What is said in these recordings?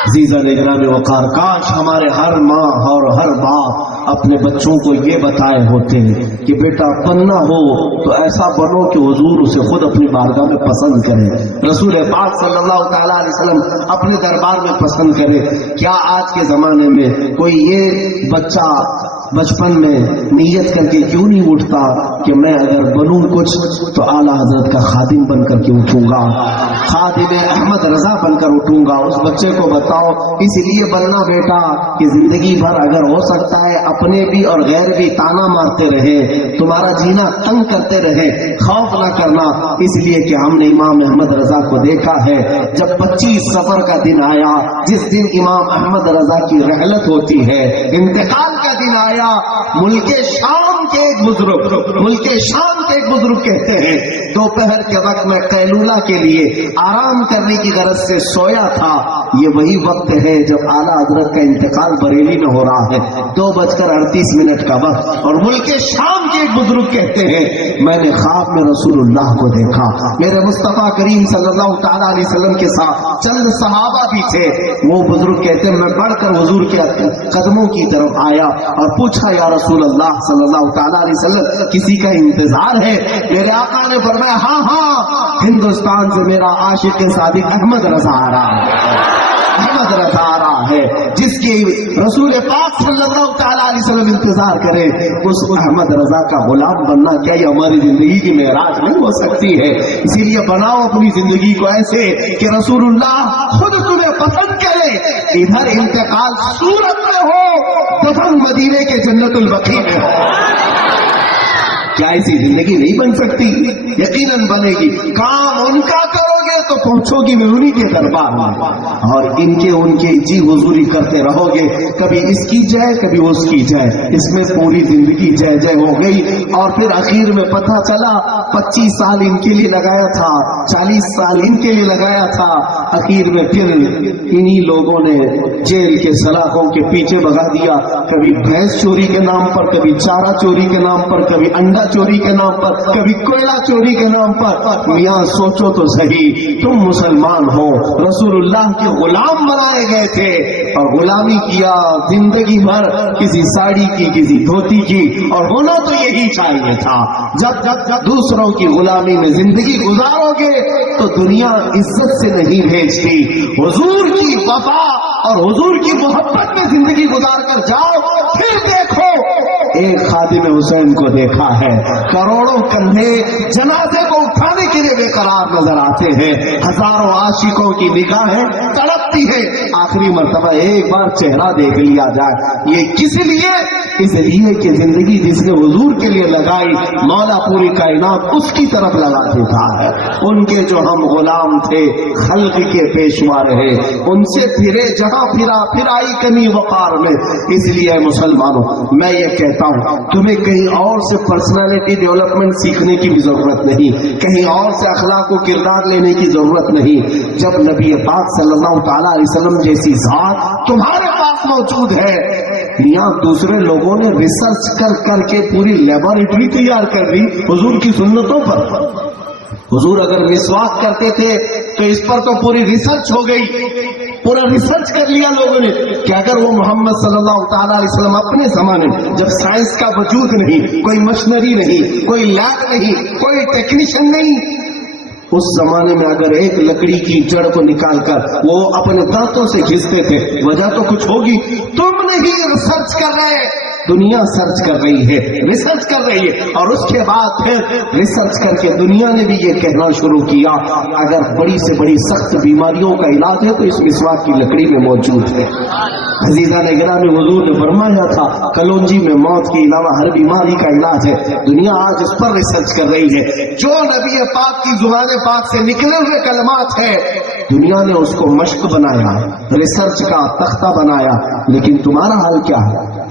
عزیزان اکرام وقار، کاش ہمارے ہر ماں اور ہر باپ اپنے بچوں کو یہ بتائے ہوتے کہ بیٹا بننا ہو تو ایسا بنو کہ حضور اسے خود اپنی بارگاہ میں پسند کرے، رسول پاک صلی اللہ تعالی علیہ وسلم اپنے دربار میں پسند کرے۔ کیا آج کے زمانے میں کوئی یہ بچہ بچپن میں نیت کر کے کیوں نہیں اٹھتا کہ میں اگر بنوں کچھ تو اعلیٰ حضرت کا خادم بن کر کے اٹھوں گا، خادم احمد رضا بن کر اٹھوں گا؟ اس بچے کو بتاؤ اس لیے بننا بیٹا کہ زندگی بھر اگر ہو سکتا ہے اپنے بھی اور غیر بھی تانا مارتے رہے، تمہارا جینا تنگ کرتے رہے، خوف نہ کرنا، اس لیے کہ ہم نے امام احمد رضا کو دیکھا ہے جب 25 صفر کا دن آیا، جس دن امام احمد رضا کی رحلت ہوتی ہے، انتقال کا دن آیا، ملک شام کے ایک بزرگ کہتے ہیں دوپہر کے وقت میں قیلولہ کے لیے آرام کرنے کی غرض سے سویا تھا، یہ وہی وقت ہے جب اعلیٰ حضرت کا انتقال بریلی میں ہو رہا ہے، 2:38 کا وقت، اور ملک شام کے ایک بزرگ کہتے ہیں میں نے خواب میں رسول اللہ کو دیکھا، میرے مصطفیٰ کریم صلی اللہ تعالی علیہ وسلم کے ساتھ چند صحابہ بھی تھے، وہ بزرگ کہتے ہیں میں بڑھ کر حضور کے قدموں کی طرف آیا اور پوچھا یا رسول اللہ صلی اللہ تعالی علیہ وسلم کسی کا انتظار ہے؟ میرے آقا نے فرمایا ہاں ہندوستان سے میرا عاشق صادق احمد رضا آ رہا ہے، احمد رضا آ رہا ہے، جس کی رسول پاک صلی اللہ تعالی علیہ وسلم انتظار کرے، اس احمد رضا کا غلام بننا کیا یہ ہماری زندگی کی معراج نہیں ہو سکتی ہے؟ اسی لیے بناؤ اپنی زندگی کو ایسے کہ رسول اللہ خود تمہیں پسند کرے، ادھر انتقال صورت میں ہو، دفن مدینے کے جنت البقیع میں ہو۔ کیا ایسی زندگی نہیں بن سکتی؟ یقیناً بنے گی۔ کام ان کا کرو گے تو پہنچو گی میں انہی کے دربار میں، اور ان کے جی حضوری کرتے رہو گے، کبھی اس کی جائے کبھی اس کی جائے، اس میں پوری زندگی جے جے ہو گئی، اور پھر اخیر میں پتہ چلا 25 سال ان کے لیے لگایا تھا، 40 سال ان کے لیے لگایا تھا، اخیر میں پھر انہی لوگوں نے جیل کے سلاخوں کے پیچھے بھگا دیا، کبھی بھینس چوری کے نام پر، کبھی چارہ چوری کے نام پر، کبھی انڈا چوری کے نام پر، کبھی کوئلہ چوری کے نام پر۔ میاں سوچو تو صحیح، تم مسلمان ہو، رسول اللہ کے غلام بنائے گئے تھے اور غلامی کیا زندگی بھر، کسی ساڑی کی کسی دھوتی کی، اور ہونا تو یہی چاہیے تھا۔ جب دوسروں کی غلامی میں زندگی گزارو گے تو دنیا عزت سے نہیں بھیجتی، حضور کی وفا اور حضور کی محبت میں زندگی گزار کر جاؤ، پھر دیکھو ایک خادم حسین کو دیکھا ہے، کروڑوں کندھے جنازے کو اٹھانے کے لیے بے قرار نظر آتے ہیں، ہزاروں عاشقوں کی نگاہیں تڑپتی ہیں، آخری مرتبہ ایک بار چہرہ دیکھ لیا جائے۔ یہ کس لیے؟ اس لیے کہ زندگی جس نے حضور کے لیے لگائی، مولا پوری کائنات اس کی طرف لگا دیتا ہے۔ ان کے جو ہم غلام تھے، خلق کے پیشوا رہے، ان سے پھرے جہاں پھر آئی کمی وقار میں۔ اس لیے مسلمانوں میں یہ کہتا ہوں تمہیں کہیں اور سے پرسنالٹی ڈیولپمنٹ سیکھنے کی بھی ضرورت نہیں، کہیں اور سے اخلاق و کردار لینے کی ضرورت نہیں۔ جب نبی پاک صلی اللہ تعالی علیہ وسلم جیسی ذات تمہارے پاس موجود ہے، یہاں دوسرے لوگوں نے ریسرچ کر کے پوری لیبارٹری تیار کر دی حضور کی سنتوں پر۔ حضور اگر مسواک کرتے تھے تو اس پر تو پوری ریسرچ ہو گئی، پورا ریسرچ کر لیا لوگوں نے کہ اگر وہ محمد صلی اللہ تعالی علیہ وسلم اپنے زمانے میں جب سائنس کا وجود نہیں، کوئی مشنری نہیں، کوئی لیب نہیں، کوئی ٹیکنیشین نہیں، اس زمانے میں اگر ایک لکڑی کی جڑ کو نکال کر وہ اپنے دانتوں سے گھستے تھے، وجہ تو کچھ ہوگی۔ تم نہیں ریسرچ کر رہے، دنیا سرچ کر رہی ہے، ریسرچ کر رہی ہے، اور اس کے بعد پھر ریسرچ کر کے دنیا نے بھی یہ کہنا شروع کیا اگر بڑی سے بڑی سخت بیماریوں کا علاج ہے تو اس مسواک کی لکڑی میں موجود ہے۔ عزیزان گرامی، حضور نے فرمایا تھا کلونجی میں موت کے علاوہ ہر بیماری کا علاج ہے، دنیا آج اس پر ریسرچ کر رہی ہے۔ جو نبی پاک کی زبان پاک سے نکلے ہوئے کلمات ہے، دنیا نے اس کو مشق بنایا، ریسرچ کا تختہ بنایا، لیکن تمہارا حال کیا ہے؟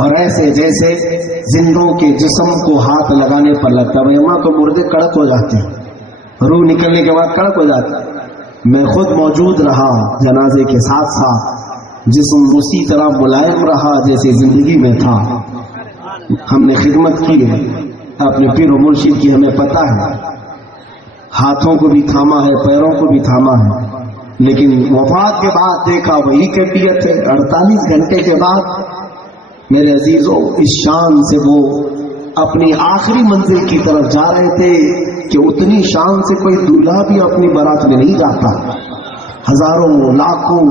اور ایسے جیسے زندوں کے جسم کو ہاتھ لگانے پر لگتا ہے. وہاں تو مردے کڑک ہو جاتے ہیں, روح نکلنے کے بعد کڑک ہو جاتے ہیں. میں خود موجود رہا جنازے کے ساتھ ساتھ, جسم اسی طرح ملائم رہا جیسے زندگی میں تھا. ہم نے خدمت کی ہے اپنے پیر و مرشد کی, ہمیں پتہ ہے, ہاتھوں کو بھی تھاما ہے, پیروں کو بھی تھاما ہے, لیکن وفات کے بعد دیکھا وہی کیفیت ہے. 48 گھنٹے کے بعد میرے عزیزوں اس شان سے وہ اپنی آخری منزل کی طرف جا رہے تھے کہ اتنی شان سے کوئی دولہا بھی اپنی بارات میں نہیں جاتا. ہزاروں لاکھوں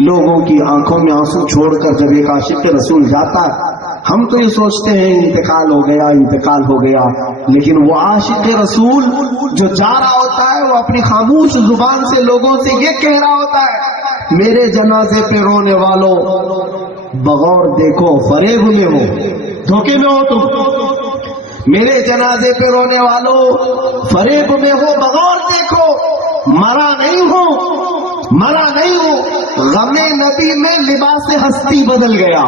لوگوں کی آنکھوں میں آنسو چھوڑ کر جب ایک عاشق رسول جاتا ہے, ہم تو یہ سوچتے ہیں انتقال ہو گیا, انتقال ہو گیا, لیکن وہ عاشق رسول جو جا رہا ہوتا ہے وہ اپنی خاموش زبان سے لوگوں سے یہ کہہ رہا ہوتا ہے, میرے جنازے پہ رونے والوں بغور دیکھو فریب میں ہو, دھوکے میں ہو تم. میرے جنازے پہ رونے والوں فریب میں ہو, بغور دیکھو, مرا نہیں ہو, مرا نہیں ہو. غم نبی میں لباس ہستی بدل گیا.